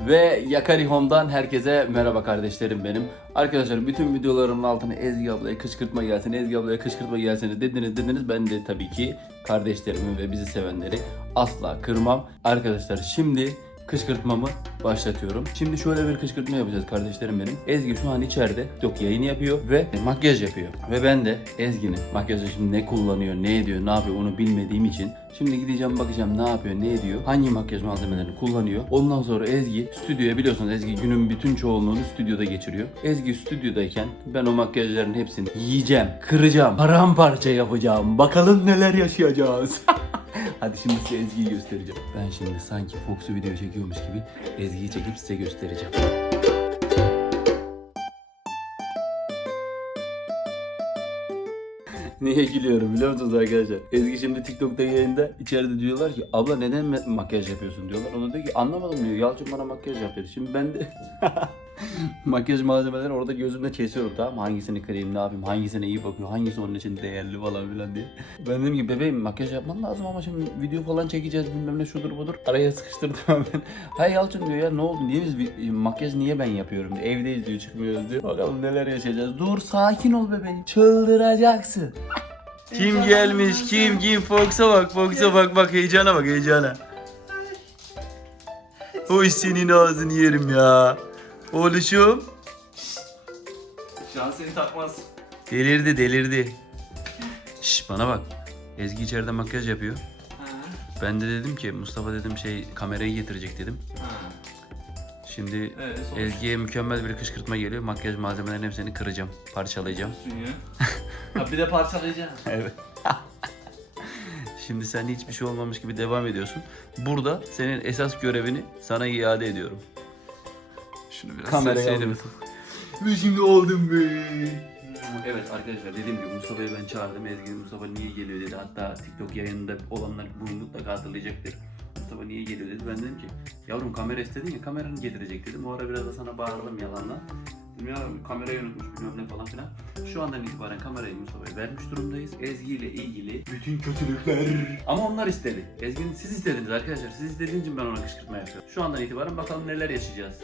Ve Yakari Home'dan herkese merhaba kardeşlerim benim. Arkadaşlar bütün videolarımın altına Ezgi ablaya kışkırtma gelsin, Ezgi ablaya kışkırtma gelsin dediniz dediniz. Ben de tabii ki kardeşlerimi ve bizi sevenleri asla kırmam. Arkadaşlar şimdi kışkırtmamı başlatıyorum. Şimdi şöyle bir kışkırtma yapacağız kardeşlerim benim. Ezgi şu an içeride yok yayını yapıyor ve makyaj yapıyor. Ve ben de Ezgi'nin makyajda şimdi ne kullanıyor, ne ediyor, ne yapıyor onu bilmediğim için şimdi gideceğim bakacağım ne yapıyor, ne ediyor, hangi makyaj malzemelerini kullanıyor. Ondan sonra Ezgi stüdyoya biliyorsunuz Ezgi günün bütün çoğunluğunu stüdyoda geçiriyor. Ezgi stüdyodayken ben o makyajların hepsini yiyeceğim, kıracağım, paramparça yapacağım. Bakalım neler yaşayacağız. Hadi şimdi size Ezgi'yi göstereceğim. Ben şimdi sanki Fox'u video çekiyormuş gibi Ezgi'yi çekip size göstereceğim. Niye gülüyorum biliyor musunuz arkadaşlar? Ezgi şimdi TikTok'ta yayında içeride diyorlar ki abla neden ma- makyaj yapıyorsun diyorlar. O da diyor ki anlamadım diyor Yalçın bana makyaj yapıyor. Şimdi ben de makyaj malzemeleri orada gözümde kesiyorum tamam? Hangisini kırayım ne yapayım hangisine iyi bakıyor hangisi onun için değerli falan filan diye. Ben dedim ki bebeğim makyaj yapman lazım ama şimdi video falan çekeceğiz bilmem ne şudur budur. Araya sıkıştırdım ben. Hay Yalçın diyor ya ne oldu niye biz bir- makyaj niye ben yapıyorum diyor. Evdeyiz diyor çıkmıyoruz diyor. Bakalım neler yaşayacağız. Dur sakin ol bebeğim. Çıldıracaksın. Kim gelmiş? Kim? Kim? Fox'a bak, Fox'a bak, bak heyecana bak, heyecana. Oy senin ağzını yerim ya. Oğluşum. Şu an seni takmaz. Delirdi, delirdi. Şş bana bak. Ezgi içeride makyaj yapıyor. Ben de dedim ki Mustafa dedim şey kamerayı getirecek dedim. Şimdi Evet, sonuç. Ezgi'ye mükemmel bir kışkırtma geliyor. Makyaj malzemelerinin hepsini kıracağım, parçalayacağım. Suyu. ha bir de parçalayacağım. Evet. Şimdi sen hiçbir şey olmamış gibi devam ediyorsun. Burada senin esas görevini sana iade ediyorum. Şunu biraz Kamerayı sevseydim. alıyorsun. Ve şimdi oldum be. Evet arkadaşlar dediğim gibi Mustafa'yı ben çağırdım. Ezgi Mustafa niye geliyor dedi. Hatta TikTok yayınında olanlar bunu mutlaka hatırlayacaktır. Mustafa niye geliyor dedi. Ben dedim ki yavrum kamera istedin ya kameranı getirecek dedim. O ara biraz da sana bağırdım yalanla. Dedim ya kamerayı unutmuş bilmem ne falan filan. Şu andan itibaren kamerayı Mustafa'ya vermiş durumdayız. Ezgi ile ilgili bütün kötülükler. Ama onlar istedi. Ezgi'nin siz istediniz arkadaşlar. Siz istediğiniz için ben ona kışkırtma yapıyorum. Şu andan itibaren bakalım neler yaşayacağız.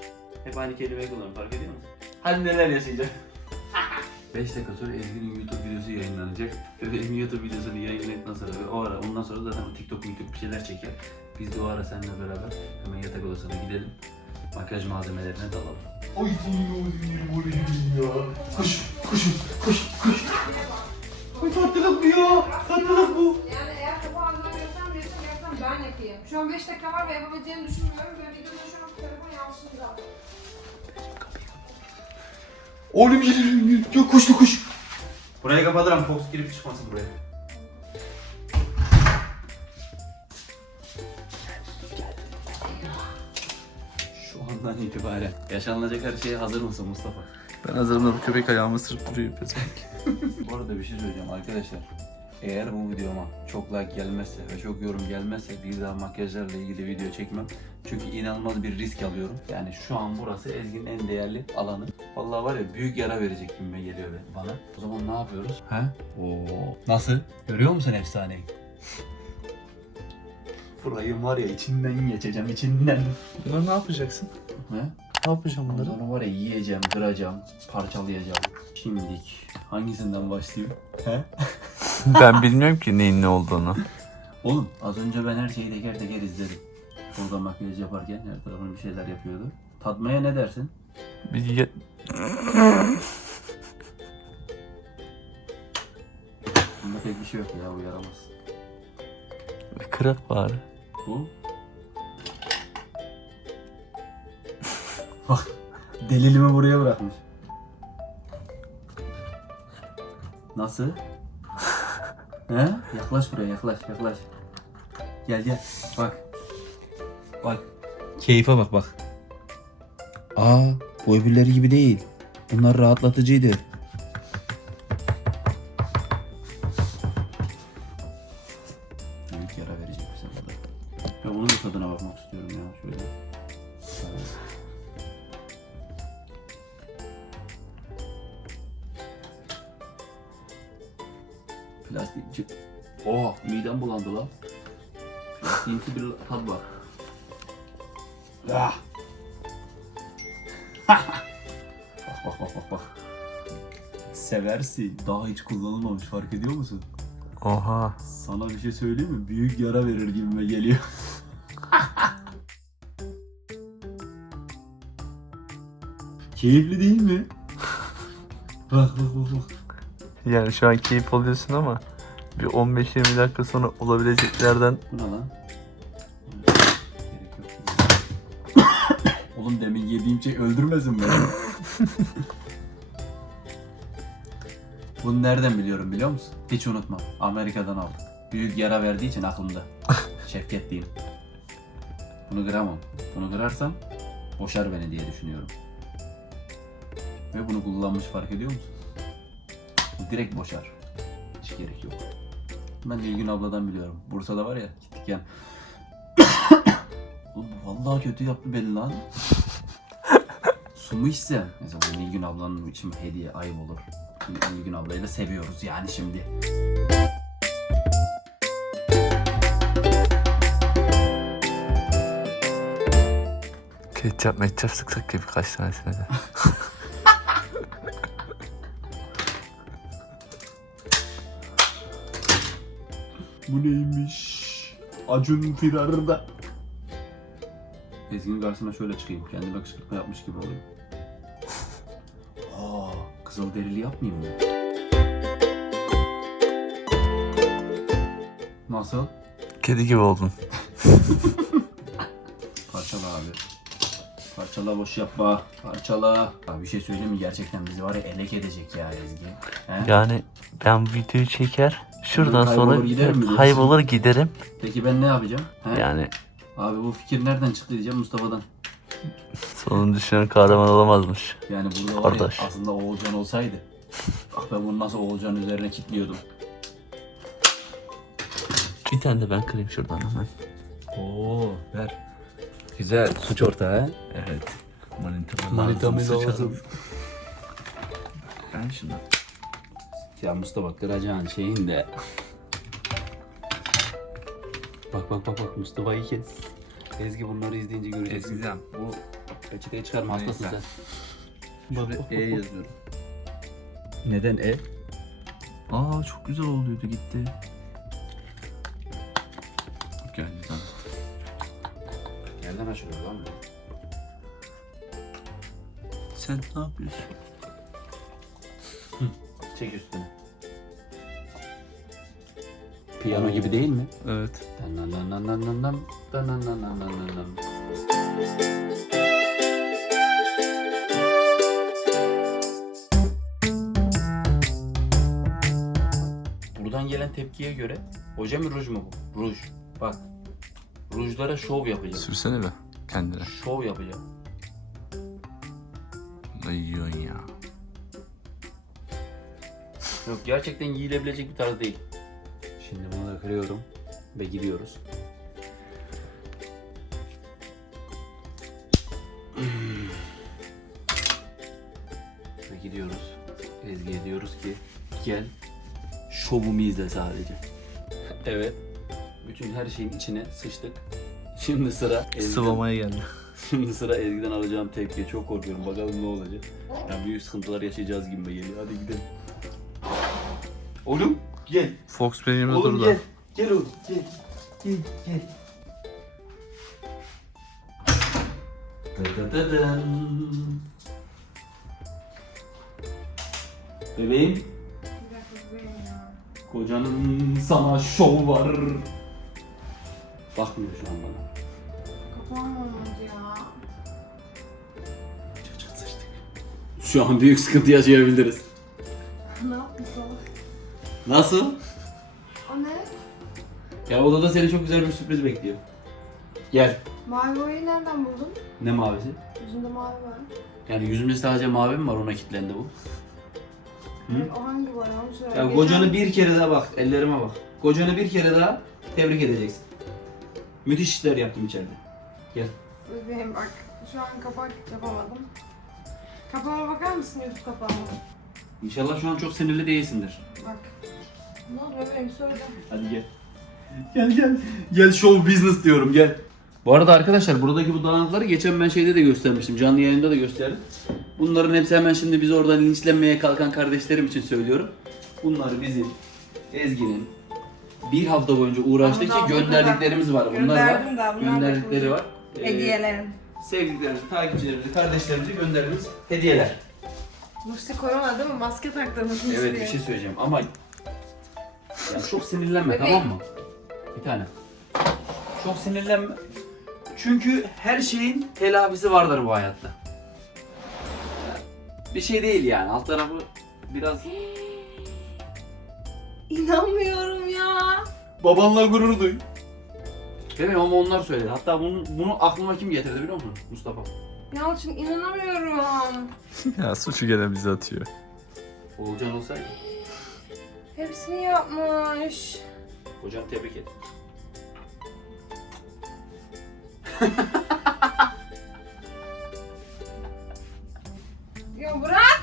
Hep aynı kelimeyi kullanıyorum fark ediyor musun? Hadi neler yaşayacağız. 5 dakika sonra Ezgi'nin YouTube videosu yayınlanacak. Ve benim YouTube videosunu yayınladıktan sonra ve o ara ondan sonra zaten TikTok TikTok bir şeyler çeker. Biz de o ara seninle beraber hemen yatak odasına gidelim. Makyaj malzemelerine dalalım. Ay senin o ya. Koş, koş, koş, koş. Ay tatlılık bu ya. Tatlılık bu. Yani eğer kapı görsem resim yapsam ben yapayım. Şu an 5 dakika var ve yapabileceğini düşünmüyorum. Ve videoda Oğlum gelirim. Ya koştu koş. Burayı kapatırım. Fox girip çıkmasın buraya. Şu andan itibaren yaşanılacak her şeye hazır mısın Mustafa? Ben hazırım da bu köpek ayağımı sırıp duruyor pezevenk. Bu arada bir şey söyleyeceğim arkadaşlar. Eğer bu videoma çok like gelmezse ve çok yorum gelmezse bir daha makyajlarla ilgili video çekmem. Çünkü inanılmaz bir risk alıyorum. Yani şu an burası Ezgi'nin en değerli alanı. Vallahi var ya büyük yara verecek gibime geliyor be- bana. O zaman ne yapıyoruz? He? Oo. Nasıl? Görüyor musun efsaneyi? Burayı var ya içinden geçeceğim içinden. Bunları ne yapacaksın? He? Ne yapacağım bunları? Onları var ya yiyeceğim, kıracağım, parçalayacağım. Şimdilik hangisinden başlayayım? He? ben bilmiyorum ki neyin ne olduğunu. Oğlum az önce ben her şeyi teker teker izledim. Burada makyaj yaparken her tarafına bir şeyler yapıyordu. Tatmaya ne dersin? Bir ye- Bunda pek bir şey yok ya bu yaramaz. Kırak bari. Bu? Bak delilimi buraya bırakmış. Nasıl? He? Yaklaş buraya yaklaş yaklaş. Gel gel bak. Bak. Keyfe bak bak. Aa bu öbürleri gibi değil. Bunlar rahatlatıcıydı. Büyük yara verecek bize burada. Ya bunun da tadına bakmak istiyorum ya şöyle. Plastik. Oh midem bulandı lan. Plastikimsi bir tad var. Ah. Seversin. Daha hiç kullanılmamış fark ediyor musun? Oha. Sana bir şey söyleyeyim mi? Büyük yara verir gibime geliyor. Keyifli değil mi? Bak bak bak bak. Yani şu an keyif alıyorsun ama bir 15-20 dakika sonra olabileceklerden Bu ne lan? Oğlum demin yediğim şey öldürmesin beni. Bunu nereden biliyorum biliyor musun? Hiç unutma. Amerika'dan aldık. Büyük yara verdiği için aklımda. Şefketliyim. Bunu kıramam. Bunu kırarsam boşar beni diye düşünüyorum. Ve bunu kullanmış fark ediyor musun? Direkt boşar. Hiç gerek yok. Ben Nilgün abladan biliyorum. Bursa'da var ya gittik yani. Oğlum vallahi kötü yaptı beni lan. İçsem? Mesela Nilgün ablanın için hediye ayıp olur. Nilgün ablayı da seviyoruz yani şimdi. ketçap metçap sıksak ya birkaç tanesine de. Bu neymiş? Acun firarda. Ezgi'nin karşısına şöyle çıkayım. Kendime kışkırtma yapmış gibi olayım. Aa, kızıl derili yapmayayım mı? Nasıl? Kedi gibi oldun. Parçala abi. Parçala boş yapma. Parçala. Abi bir şey söyleyeyim mi? Gerçekten bizi var ya elek edecek ya Ezgi. He? Yani ben videoyu çeker şuradan Kaybolur sonra giderim mi diyorsun? kaybolur giderim. Peki ben ne yapacağım? He? Yani Abi bu fikir nereden çıktı diyeceğim Mustafa'dan. Sonunu düşünen kahraman olamazmış. Yani burada var Kardeş. ya aslında Oğulcan olsaydı. Bak ben bunu nasıl Oğulcan üzerine kilitliyordum. Bir tane de ben kırayım şuradan hemen. Oo ver. Güzel suç ortağı. Evet. Manitamı Manitamı sıçarım. lazım. Ben şunu. Ya Mustafa kıracağın şeyin de. Bak bak bak bak Mustafa'yı kes. Ezgi bunları izleyince göreceksin. Ezgizem. Bu peçeteye çıkarma hastasın Neyse. sen. Şurada E yazıyorum. Neden E? Aa çok güzel oluyordu gitti. Geldi sana. Nereden açılıyor lan bu? Sen ne yapıyorsun? Çek üstüne. Piyano gibi değil mi? Evet. Buradan gelen tepkiye göre hoca mı ruj mu bu? Ruj. Bak. Rujlara şov yapacağım. Sürsene be kendine. Şov yapacağım. Ne yiyorsun ya? Yok gerçekten yiyilebilecek bir tarz değil. Şimdi bunu da kırıyorum ve gidiyoruz. ve gidiyoruz. Ezgi'ye diyoruz ki gel şovumu izle sadece. evet. Bütün her şeyin içine sıçtık. Şimdi sıra Ezgi'den- Sıvamaya geldi. Şimdi sıra Ezgi'den alacağım tepki. Çok korkuyorum. Bakalım ne olacak. Yani büyük sıkıntılar yaşayacağız gibi geliyor. Hadi gidelim. Oğlum gel. Fox Oğlum dur gel. da. Gel oğlum gel. Gel gel. Bebeğim, Bir dakika benim ya. kocanın sana şov var. Bakmıyor şu an bana. Kapağım olmadı ya. Çocuk sıçtık. Şu an büyük sıkıntı yaşayabiliriz. ne yaptın salak? Nasıl? O ne? Ya odada seni çok güzel bir sürpriz bekliyor. Gel. Mavi boyayı nereden buldun? Ne mavisi? Yüzünde mavi var. Yani yüzümde sadece mavi mi var ona kilitlendi bu. Hı? Evet, o hangi boya onu söyle. Ya Geçen- kocanı bir kere daha bak, ellerime bak. Kocanı bir kere daha tebrik edeceksin. Müthiş işler yaptım içeride. Gel. Bebeğim bak. Şu an kapak yapamadım. Kapağıma bakar mısın YouTube kapağıma? İnşallah şu an çok sinirli değilsindir. Bak. Ne oldu bebeğim söyle. Hadi gel. Gel gel. Gel show business diyorum gel. Bu arada arkadaşlar buradaki bu dağınıkları geçen ben şeyde de göstermiştim. Canlı yayında da gösterdim. Bunların hepsi hemen şimdi biz oradan linçlenmeye kalkan kardeşlerim için söylüyorum. Bunlar bizim Ezgi'nin bir hafta boyunca uğraştığı ki gönderdiklerimiz var. Bunlar var. Gönderdim daha, bunlar Gönderdikleri bekliyor. var. Ee, Hediyelerim. sevdiklerimizi, takipçilerimizi, kardeşlerimizi gönderdiğimiz hediyeler. Musti korona değil mi? Maske taktığımız Musti. Evet bir şey söyleyeceğim ama ya çok sinirlenme Bebeğim. tamam mı? Bir tane. Çok sinirlenme. Çünkü her şeyin telafisi vardır bu hayatta. Bir şey değil yani. Alt tarafı biraz İnanmıyorum ya. babanla gurur duy. Değil mi? Ama onlar söyledi. Hatta bunu, bunu aklıma kim getirdi biliyor musun? Mustafa. Yalçın inanamıyorum. ya suçu gene bize atıyor. Oğulcan olsaydı. Hepsini yapmış. Hocam tebrik et. Ya bırak.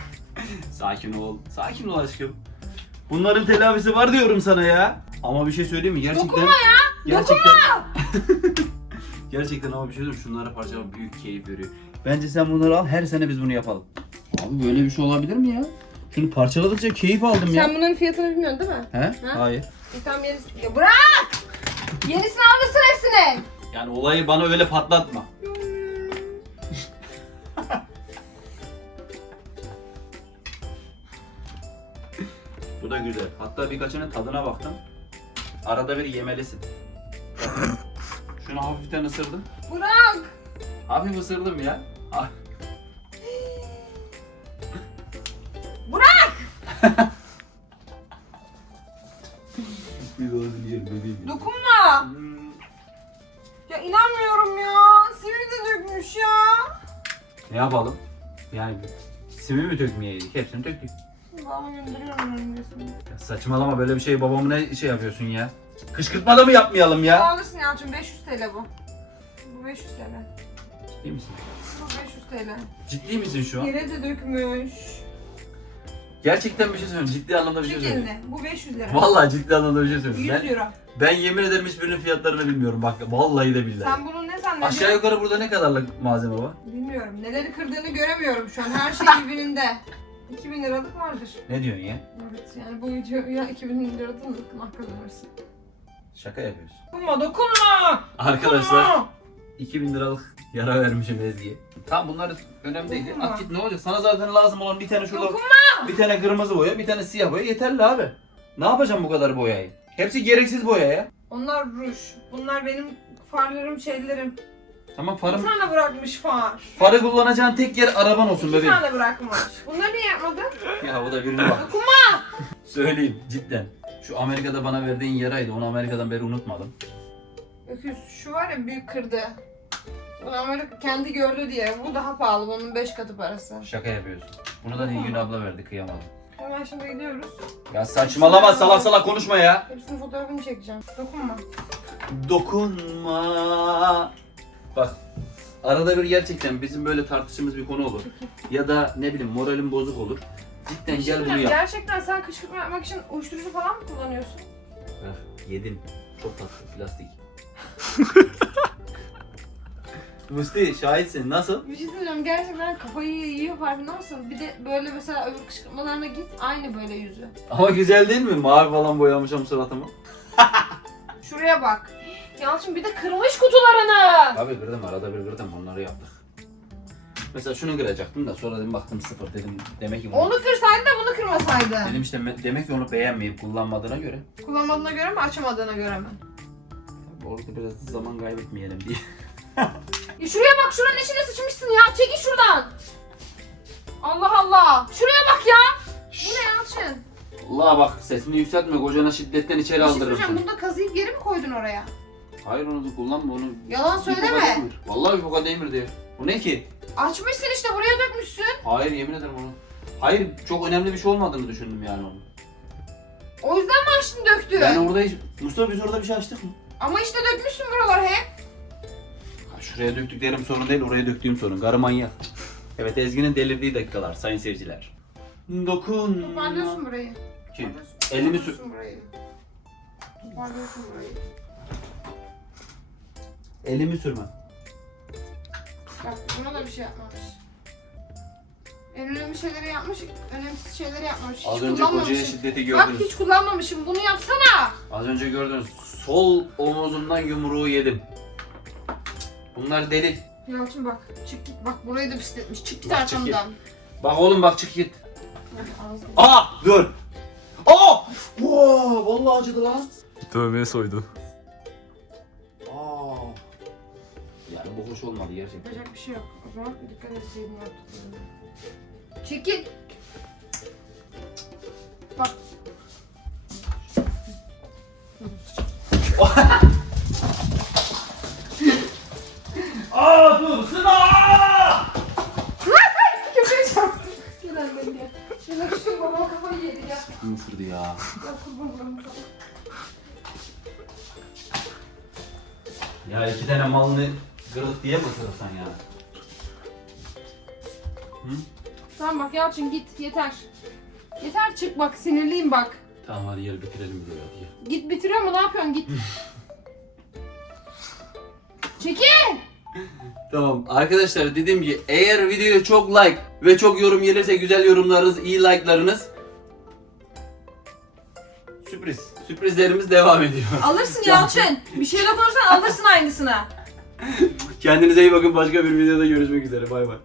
Sakin ol. Sakin ol aşkım. Bunların telafisi var diyorum sana ya. Ama bir şey söyleyeyim mi? Gerçekten... Dokunma ya. Gerçekten... Gerçekten ama bir şey söyleyeyim Şunlara parçalamak büyük keyif veriyor. Bence sen bunları al. Her sene biz bunu yapalım. Abi böyle bir şey olabilir mi ya? Şunu parçaladıkça keyif aldım ya. Sen bunun fiyatını bilmiyorsun değil mi? He? Ha? Hayır. E tamam yenisi. Ya bırak. Yenisini alırsın hepsini. Yani olayı bana öyle patlatma. Bu da güzel. Hatta birkaçının tadına baktım. Arada bir yemelisin. Şunu hafiften ısırdım. Bırak. Hafif ısırdım ya. Ah. Bir bebeğim. Dokunma. Hmm. Ya inanmıyorum ya. Sivri de dökmüş ya. Ne yapalım? Yani simi mi dökmeyeydik? Hepsini döktük. Babamı gönderiyorum. Ya saçmalama böyle bir şey babamı ne şey yapıyorsun ya? Kışkırtma da mı yapmayalım ya? Alırsın Yalçın 500 TL bu. Bu 500 TL. Ciddi misin? Bu 500 TL. Ciddi misin şu an? Yere de dökmüş. Gerçekten bir şey söylüyorum. Ciddi anlamda bir şey söylüyorum. eline. Bu 500 lira. Vallahi ciddi anlamda bir şey 100 söylüyorum. Ben, euro. ben yemin ederim hiçbirinin fiyatlarını bilmiyorum. Bak vallahi de billahi. Sen bunu ne zannediyorsun? Aşağı yukarı burada ne kadarlık malzeme var? Bilmiyorum. Neleri kırdığını göremiyorum şu an. Her şey birbirinde. 2000 liralık vardır. Ne diyorsun ya? Evet yani bu videoya 2000 liradan ıkmak kazanırsın. Şaka yapıyorsun. Dokunma dokunma! Arkadaşlar Dokunma! 2000 liralık yara vermişim Ezgi'ye. Tamam bunlar önemli değil. Dokunma. At git ne olacak? Sana zaten lazım olan bir tane şurada Dokunma! bir tane kırmızı boya, bir tane siyah boya yeterli abi. Ne yapacağım bu kadar boyayı? Hepsi gereksiz boya ya. Onlar ruj. Bunlar benim farlarım, şeylerim. Tamam Bir farım. tane bırakmış far. Farı kullanacağın tek yer araban olsun bebeğim. tane bırakmış. Bunları niye yapmadın? Ya bu da birine bak. Dokunma! Söyleyeyim cidden. Şu Amerika'da bana verdiğin yaraydı. Onu Amerika'dan beri unutmadım. Öküz şu var ya büyük kırdı. Bunu Amerika kendi gördü diye. Bu daha pahalı. Bunun 5 katı parası. Şaka yapıyorsun. Bunu da Nilgün abla verdi kıyamadım. Hemen şimdi gidiyoruz. Ya saçmalama salak salak konuşma ya. Hepsinin fotoğrafını çekeceğim. Dokunma. Dokunma. Bak arada bir gerçekten bizim böyle tartıştığımız bir konu olur. Ya da ne bileyim moralim bozuk olur. Cidden şey gel bunu yap. Gerçekten sen kışkırtma yapmak için uyuşturucu falan mı kullanıyorsun? Ah, yedim. Çok tatlı plastik. Musti şahitsin nasıl? Bir şey söyleyeceğim gerçekten kafayı yiyor farkında mısın? Bir de böyle mesela öbür kışkırtmalarına git aynı böyle yüzü. Ama güzel değil mi? Mavi falan boyamışım suratımı. Şuraya bak. Yalçın bir de kırmış kutularını. Abi kırdım arada bir kırdım onları yaptık. Mesela şunu kıracaktım da sonra dedim baktım sıfır dedim demek ki bunu... Onu kırsaydın da bunu kırmasaydın. Dedim işte me- demek ki onu beğenmeyip kullanmadığına göre. Kullanmadığına göre mi açamadığına göre mi? Orada biraz zaman kaybetmeyelim diye. Ya şuraya bak şuranın içine sıçmışsın ya. Çekil şuradan. Allah Allah. Şuraya bak ya. Bu ne Yalçın? Allah bak sesini yükseltme kocana şiddetten içeri Bir şey aldırırım söyleyeceğim. seni. Bunu da kazıyıp geri mi koydun oraya? Hayır onu kullanma onu. Yalan söyleme. demir. Vallahi bir koka demir diyor. Bu ne ki? Açmışsın işte buraya dökmüşsün. Hayır yemin ederim onu. Hayır çok önemli bir şey olmadığını düşündüm yani onu. O yüzden mi açtın döktün? Yani orada hiç... Mustafa biz orada bir şey açtık mı? Ama işte dökmüşsün buralar hep. Şuraya döktüklerim sorun değil, oraya döktüğüm sorun. Karı manyak. Evet Ezgi'nin delirdiği dakikalar sayın seyirciler. Dokun. Toparlıyorsun burayı. Kim? Toparlıyorsun Elimi sür. burayı. Toparlıyorsun burayı. Elimi sürme. Bak buna da bir şey yapmamış. En önemli şeyleri yapmış, önemsiz şeyleri yapmamış. Hiç Az önce kullanmamışım. kocaya şiddeti Bak gördünüz. hiç kullanmamışım. Bunu yapsana. Az önce gördünüz. Sol omuzumdan yumruğu yedim. Bunlar delil. Yalçın bak. Çık git. Bak burayı da pisletmiş. Çık git Bak, çık git. arkamdan. Bak oğlum bak çık git. Aa dur. Aa! Oo, vallahi acıdı lan. Dövmeye soydu. Aa. Yani bu hoş olmadı gerçekten. Yapacak bir şey yok. O zaman dikkat etseydin yaptıklarına. Çekil. Bak. Aa dur sıra! Köpeğe çarptı. Gel annem gel. Şöyle şu babam kafayı yedi gel. Kim ısırdı ya? Gel kurban olayım sana. Ya iki tane malını kırık diye mi ısırırsan ya? Hı? Tamam bak Yalçın git yeter. Yeter çık bak sinirliyim bak. Tamam hadi gel bitirelim videoyu hadi gel. Git bitiriyor mu ne yapıyorsun git. Çekil. Tamam arkadaşlar dediğim gibi eğer videoya çok like ve çok yorum gelirse güzel yorumlarınız, iyi like'larınız sürpriz. Sürprizlerimiz devam ediyor. Alırsın Yalçın. Bir şey dokunursan alırsın aynısını. Kendinize iyi bakın. Başka bir videoda görüşmek üzere. Bay bay.